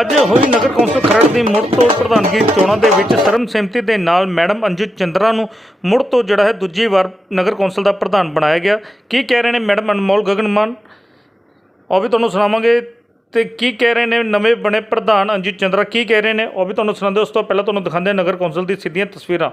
ਅੱਜ ਹੋਈ ਨਗਰ ਕੌਂਸਲ ਖਰੜ ਦੀ ਮੁੜ ਤੋਂ ਪ੍ਰਧਾਨਗੀ ਚੋਣਾਂ ਦੇ ਵਿੱਚ ਸਰਮ ਸਹਿਮਤੀ ਦੇ ਨਾਲ ਮੈਡਮ ਅੰਜੂ ਚੰਦਰਾ ਨੂੰ ਮੁੜ ਤੋਂ ਜਿਹੜਾ ਹੈ ਦੂਜੀ ਵਾਰ ਨਗਰ ਕੌਂਸਲ ਦਾ ਪ੍ਰਧਾਨ ਬਣਾਇਆ ਗਿਆ। ਕੀ ਕਹਿ ਰਹੇ ਨੇ ਮੈਡਮ ਅਨਮੋਲ ਗਗਨਮਾਨ ਉਹ ਵੀ ਤੁਹਾਨੂੰ ਸੁਣਾਵਾਂਗੇ ਤੇ ਕੀ ਕਹਿ ਰਹੇ ਨੇ ਨਵੇਂ ਬਣੇ ਪ੍ਰਧਾਨ ਅੰਜੂ ਚੰਦਰਾ? ਕੀ ਕਹਿ ਰਹੇ ਨੇ? ਉਹ ਵੀ ਤੁਹਾਨੂੰ ਸੁਣਾਉਂਦੇ ਉਸ ਤੋਂ ਪਹਿਲਾਂ ਤੁਹਾਨੂੰ ਦਿਖਾਉਂਦੇ ਨਗਰ ਕੌਂਸਲ ਦੀ ਸਿੱਧੀਆਂ ਤਸਵੀਰਾਂ।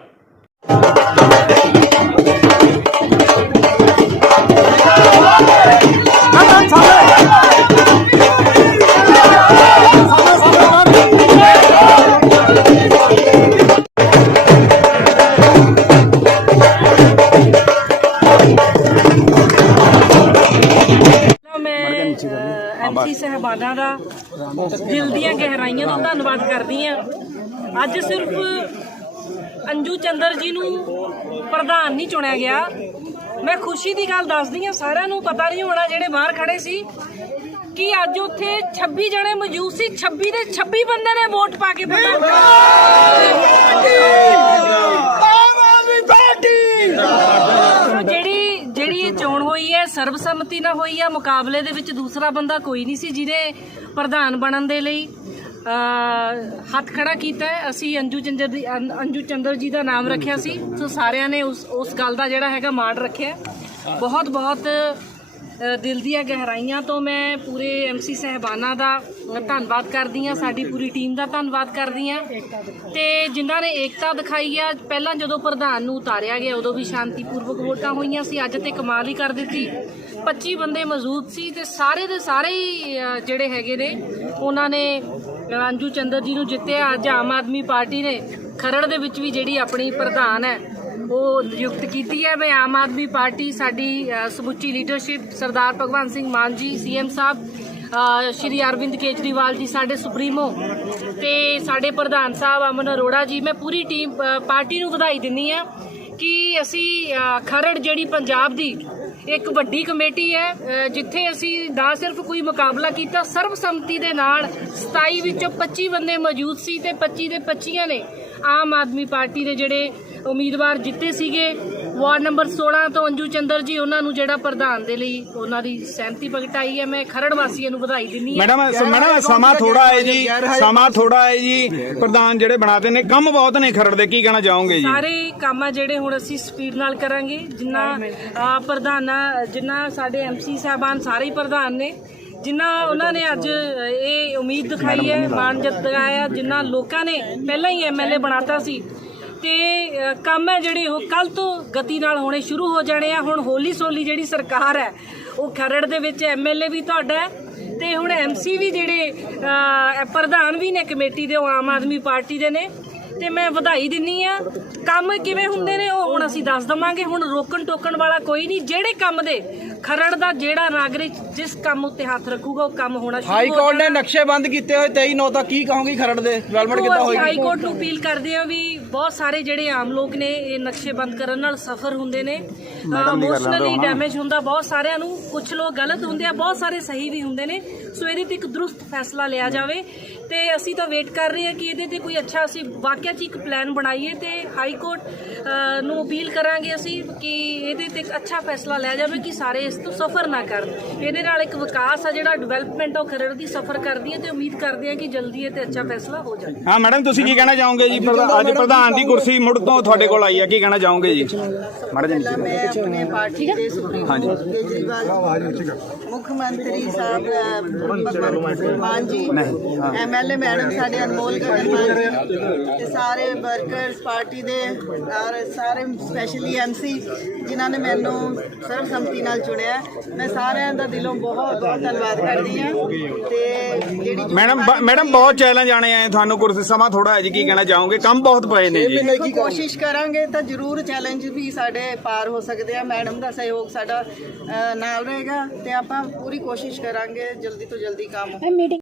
ਐਮਸੀ ਸਹਿਬਾਨਾ ਦਾ ਦਿਲ ਦੀਆਂ ਗਹਿਰਾਈਆਂ ਤੋਂ ਧੰਨਵਾਦ ਕਰਦੀ ਆ ਅੱਜ ਸਿਰਫ ਅੰਜੂ ਚੰਦਰ ਜੀ ਨੂੰ ਪ੍ਰਧਾਨ ਨਹੀਂ ਚੁਣਿਆ ਗਿਆ। ਮੈਂ ਖੁਸ਼ੀ ਦੀ ਗੱਲ ਦੱਸਦੀ ਆ ਸਾਰਿਆਂ ਨੂੰ ਪਤਾ ਨਹੀਂ ਹੋਣਾ ਜਿਹੜੇ ਬਾਹਰ ਖੜੇ ਸੀ ਕਿ ਅੱਜ ਉੱਥੇ 26 ਜਣੇ ਮੌਜੂਦ ਸੀ। 26 ਦੇ 26 ਬੰਦੇ ਨੇ ਵੋਟ ਪਾ ਕੇ ਪ੍ਰਧਾਨ ਜਿਹੜੀ ਜਿਹੜੀ ਇਹ ਚੋਣ ਹੋਈ ਹੈ ਸਰਬਸੰਮਤੀ ਨਾਲ ਹੋਈ ਆ, ਮੁਕਾਬਲੇ ਦੇ ਵਿੱਚ ਦੂਸਰਾ ਬੰਦਾ ਕੋਈ ਨਹੀਂ ਸੀ ਜਿਹਨੇ ਪ੍ਰਧਾਨ ਬਣਨ ਦੇ ਲਈ ਹੱਥ ਖੜਾ ਕੀਤਾ ਅਸੀਂ ਅੰਜੂ ਚੰਦਰ ਦੀ ਅੰ- ਅੰਜੂ ਚੰਦਰ ਜੀ ਦਾ ਨਾਮ ਰੱਖਿਆ ਸੀ। ਸੋ ਸਾਰਿਆਂ ਨੇ ਉਸ ਉਸ ਗੱਲ ਦਾ ਜਿਹੜਾ ਹੈਗਾ ਮਾਣ ਰੱਖਿਆ ਬਹੁਤ ਬਹੁਤ ਦਿਲ ਦੀਆਂ ਗਹਿਰਾਈਆਂ ਤੋਂ ਮੈਂ ਪੂਰੇ ਐਮਸੀ ਸਹਿਬਾਨਾ ਦਾ ਧੰਨਵਾਦ ਕਰਦੀ ਹਾਂ, ਸਾਡੀ ਪੂਰੀ ਟੀਮ ਦਾ ਧੰਨਵਾਦ ਕਰਦੀ ਹਾਂ। ਤੇ ਜਿਨ੍ਹਾਂ ਨੇ ਏਕਤਾ ਦਿਖਾਈ ਆ, ਪਹਿਲਾਂ ਜਦੋਂ ਪ੍ਰਧਾਨ ਨੂੰ ਉਤਾਰਿਆ ਗਿਆ, ਉਦੋਂ ਵੀ ਸ਼ਾਂਤੀਪੂਰਵਕ ਵੋਟਾਂ ਹੋਈਆਂ ਸੀ, ਅੱਜ ਤੇ ਕਮਾਲ ਹੀ ਕਰ ਦਿੱਤੀ। 25 ਬੰਦੇ ਮੌਜੂਦ ਸੀ ਤੇ ਸਾਰੇ ਦੇ ਸਾਰੇ ਹੀ ਜਿਹੜੇ ਹੈਗੇ ਨੇ, ਉਹਨਾਂ ਨੇ ਅੰਜੂ ਚੰਦਰ ਜੀ ਨੂੰ ਜਿੱਤਿਆ, ਅੱਜ ਆਮ ਆਦਮੀ ਪਾਰਟੀ ਨੇ ਖਰੜ ਦੇ ਵਿੱਚ ਵੀ ਜਿਹੜੀ ਆਪਣੀ ਪ੍ਰਧਾਨ ਹੈ ਉਹ ਨਿਯੁਕਤ ਕੀਤੀ ਹੈ। ਮੈਂ ਆਮ ਆਦਮੀ ਪਾਰਟੀ ਸਾਡੀ ਸਮੁੱਚੀ ਲੀਡਰਸ਼ਿਪ ਸਰਦਾਰ ਭਗਵੰਤ ਸਿੰਘ ਮਾਨ ਜੀ ਸੀਐਮ ਸਾਹਿਬ ਸ਼੍ਰੀ ਅਰਵਿੰਦ ਕੇਜਰੀਵਾਲ ਜੀ ਸਾਡੇ ਸੁਪਰੀਮੋ ਤੇ ਸਾਡੇ ਪ੍ਰਧਾਨ ਸਾਹਿਬ ਅਮਨ ਅਰੋੜਾ ਜੀ। ਮੈਂ ਪੂਰੀ ਟੀਮ ਪਾਰਟੀ ਨੂੰ ਵਧਾਈ ਦਿੰਦੀ ਆ ਕਿ ਅਸੀਂ ਖਰੜ ਜਿਹੜੀ ਪੰਜਾਬ ਦੀ ਇੱਕ ਵੱਡੀ ਕਮੇਟੀ ਹੈ ਜਿੱਥੇ ਅਸੀਂ ਨਾ ਸਿਰਫ ਕੋਈ ਮੁਕਾਬਲਾ ਕੀਤਾ, ਸਰਬਸੰਮਤੀ ਦੇ ਨਾਲ 27 ਵਿੱਚੋਂ 25 ਬੰਦੇ ਮੌਜੂਦ ਸੀ ਤੇ 25 ਦੇ 25 ਨੇ ਆਮ ਆਦਮੀ ਪਾਰਟੀ ਦੇ ਜਿਹੜੇ ਉਮੀਦਵਾਰ ਜਿੱਤੇ ਸੀਗੇ। ਵਾਰਡ ਨੰਬਰ 16 ਤੋਂ ਅੰਜੂ ਚੰਦਰ ਜੀ ਉਹਨਾਂ ਨੂੰ ਜਿਹੜਾ ਪ੍ਰਧਾਨ ਦੇ ਲਈ ਉਹਨਾਂ ਦੀ ਸਹਿਮਤੀ ਪ੍ਰਗਟਾਈ ਹੈ। ਮੈਂ ਖਰੜ ਵਾਸੀਆਂ ਨੂੰ ਵਧਾਈ ਦਿੰਦੀ ਹਾਂ। ਮੈਡਮ ਮੈਡਮ ਸਮਾਂ ਥੋੜਾ ਹੈ ਜੀ। ਸਮਾਂ ਥੋੜਾ ਹੈ ਜੀ। ਪ੍ਰਧਾਨ ਜਿਹੜੇ ਬਣਾਤੇ ਨੇ ਕੰਮ ਬਹੁਤ ਨੇ ਖਰੜ ਦੇ ਕੀ ਕਹਿਣਾ ਚਾਹੋਗੇ ਜੀ? ਸਾਰੇ ਕੰਮ ਆ ਜਿਹੜੇ ਹੁਣ ਅਸੀਂ ਸਪੀਡ ਨਾਲ ਕਰਾਂਗੇ। ਜਿੰਨਾ ਪ੍ਰਧਾਨਾਂ ਜਿੰਨਾ ਸਾਡੇ ਐਮਸੀ ਸਾਹਿਬਾਨ ਸਾਰੇ ਹੀ ਪ੍ਰਧਾਨ ਨੇ। ਜਿੰਨਾ ਉਹਨਾਂ ਨੇ ਅੱਜ ਇਹ ਉਮੀਦ ਦਿਖਾਈ ਹੈ ਮਾਣ ਜਤਾਇਆ ਜਿੰਨਾ ਲੋਕਾਂ ਨੇ ਪਹਿਲਾਂ ਹੀ ਐਮਐਲਏ ਬਣਾਤਾ ਸੀ। ਤੇ ਕੰਮ ਹੈ ਜਿਹੜੇ ਉਹ ਕੱਲ ਤੋਂ ਗਤੀ ਨਾਲ ਹੋਣੇ ਸ਼ੁਰੂ ਹੋ ਜਾਣੇ ਆ। ਹੁਣ ਹੋਲੀ ਸੋਲੀ ਜਿਹੜੀ ਸਰਕਾਰ ਹੈ, ਉਹ ਖਰੜ ਦੇ ਵਿੱਚ ਐਮਐਲਏ ਵੀ ਤੁਹਾਡਾ ਹੈ ਤੇ ਹੁਣ ਐਮਸੀ ਵੀ ਜਿਹੜੇ ਪ੍ਰਧਾਨ ਵੀ ਨੇ ਕਮੇਟੀ ਦੇ, ਉਹ ਆਮ ਆਦਮੀ ਪਾਰਟੀ ਦੇ ਨੇ। ਤੇ ਮੈਂ ਵਧਾਈ ਦਿੰਨੀ ਆ। ਕੰਮ ਕਿਵੇਂ ਹੁੰਦੇ ਨੇ ਉਹ ਹੁਣ ਅਸੀਂ ਦੱਸ ਦਵਾਂਗੇ। ਹੁਣ ਰੋਕਣ ਟੋਕਣ ਵਾਲਾ ਕੋਈ ਨਹੀਂ। ਜਿਹੜੇ ਕੰਮ ਦੇ ਖਰੜ ਦਾ ਜਿਹੜਾ ਨਾਗਰਿਕ ਜਿਸ ਕੰਮ ਉੱਤੇ ਹੱਥ ਰੱਖੂਗਾ ਉਹ ਕੰਮ ਹੋਣਾ ਸ਼ੁਰੂ ਹਾਈ ਕੋਰਟ ਨੇ। ਨਕਸ਼ੇ ਬੰਦ ਕੀਤੇ ਹੋਏ 23 ਨੌ ਤੱਕ ਕੀ ਕਹੋਗੀ ਖਰੜ ਦੇ? ਡਿਵੈਲਪਮੈਂਟ ਕਿੱਦਾਂ ਹੋਏਗੀ? ਹਾਈ ਕੋਰਟ ਨੂੰ ਅਪੀਲ ਕਰਦੇ ਆ ਵੀ ਬਹੁਤ ਸਾਰੇ ਜਿਹੜੇ ਆਮ ਲੋਕ ਨੇ ਇਹ ਨਕਸ਼ੇ ਬੰਦ ਕਰਨ ਨਾਲ ਸਫਰ ਹੁੰਦੇ ਨੇ। ਇਮੋਸ਼ਨਲੀ ਡੈਮੇਜ ਹੁੰਦਾ। ਬਹੁਤ ਸਾਰਿਆਂ ਨੂੰ ਕੁਝ ਲੋਕ ਗਲਤ ਹੁੰਦੇ ਆ ਬਹੁਤ ਸਾਰੇ ਸਹੀ ਵੀ ਹੁੰਦੇ ਨੇ। ਸੋ ਇਹਦੇ ਤੇ ਇੱਕ ਦਰੁਸਤ ਫੈਸਲਾ ਲਿਆ ਜਾਵੇ। ਤੇ ਅਸੀਂ ਤਾਂ ਵੇਟ ਕਰ ਰਹੇ ਹਾਂ ਕਿ ਇਹਦੇ ਤੇ ਕੋਈ ਅੱਛਾ ਅਸੀਂ ਵਾਕਿਆ 'ਚ ਇੱਕ ਪਲਾਨ ਬਣਾਈਏ ਤੇ ਹਾਈ ਕੋਰਟ ਨੂੰ ਅਪੀਲ ਕਰਾਂਗੇ ਅਸੀਂ ਕਿ ਇਹਦੇ ਤੇ ਇੱਕ ਅੱਛਾ ਫੈਸਲਾ ਲਿਆ ਜਾਵੇ ਕਿ ਸਾਰੇ ਇਸ ਤੋਂ ਸਫਰ ਨਾ ਕਰਨ। ਇਹਦੇ ਨਾਲ ਇੱਕ ਵਿਕਾਸ ਆ ਜਿਹੜਾ ਡਿਵੈਲਪਮੈਂਟ ਉਹ ਖਰੜ ਦੀ ਸਫਰ ਕਰਦੀ ਹੈ ਤੇ ਉਮੀਦ ਕਰਦੇ ਹਾਂ ਕਿ ਜਲਦੀ ਇਹ ਤੇ ਅੱਛਾ ਫੈਸਲਾ ਹੋ ਜਾਵੇ। ਹਾਂ ਮੈਡਮ ਤੁਸੀਂ ਕੀ ਕਹਿਣਾ ਚਾਹੋਗੇ ਜੀ? ਅੱਜ ਪ੍ਰਧਾਨ ਦੀ ਕੁਰਸੀ ਮੁੜ ਤੋਂ ਤੁਹਾਡੇ ਕੋਲ ਆਈ ਹੈ ਕੀ ਕਹਿਣਾ ਚਾਹੋਗੇ ਜੀ? ਮੈਡਮ ਜੀ ਪਹਿਲਾਂ ਮੈਂ ਆਪਣੇ ਪਾਰਟੀ ਦੇ ਸੁਪਰੀਮੋ ਕੇਜਰੀਵਾਲ ਮੁੱਖ ਮੰਤਰੀ ਸਾਹਿਬ ਅ, ਭਗਵੰਤ ਸਿੰਘ ਮਾਨ ਜੀ ਐਮਐਲਏ ਮੈਡਮ ਸਾਡੇ ਅਨਮੋਲ ਗਗਨ ਮਾਨ ਜੀ ਤੇ ਸਾਰੇ ਵਰਕਰਸ ਪਾਰਟੀ ਦੇ ਔਰ ਸਾਰੇ ਸਪੈਸ਼ਲੀ ਐਮਸੀ ਜਿਨ੍ਹਾਂ ਨੇ ਮੈਨੂੰ ਸਰਬਸੰਮਤੀ ਨਾਲ ਚੁਣਿਆ। ਮੈਂ ਸਾਰਿਆਂ ਦਾ ਦਿਲੋਂ ਬਹੁਤ ਬਹੁਤ ਧੰਨਵਾਦ ਕਰਦੀ ਹਾਂ। ਤੇ ਜਿਹੜੀ ਮੈਡਮ ਬ- ਮੈਡਮ ਬਹੁਤ ਚੈਲੰਜ ਆਣੇ ਆਏ ਤੁਹਾਨੂੰ ਕੁਰਸੀ ਸਮਾਂ ਥੋੜਾ ਹੈ ਜੀ ਕੀ ਕਹਿਣਾ ਚਾਹੋਗੇ? ਕੰਮ ਬਹੁਤ ਪਏ ਨੇ ਜੀ। ਦੇਖੋ ਕੋਸ਼ਿਸ਼ ਕਰਾਂਗੇ ਤਾਂ ਜ਼ਰੂਰ ਚੈਲੰਜ ਵੀ ਸਾਡੇ ਪਾਰ ਹੋ ਸਕਦੇ ਆ ਮੈਡਮ ਦਾ ਸਹਿਯੋਗ ਸਾਡਾ ਅ, ਨਾਲ ਰਹੇਗਾ ਤੇ ਆਪਾਂ ਪੂਰੀ ਕੋਸ਼ਿਸ਼ ਕਰਾਂਗੇ ਜਲਦੀ ਤੋਂ ਜਲਦੀ ਕੰਮ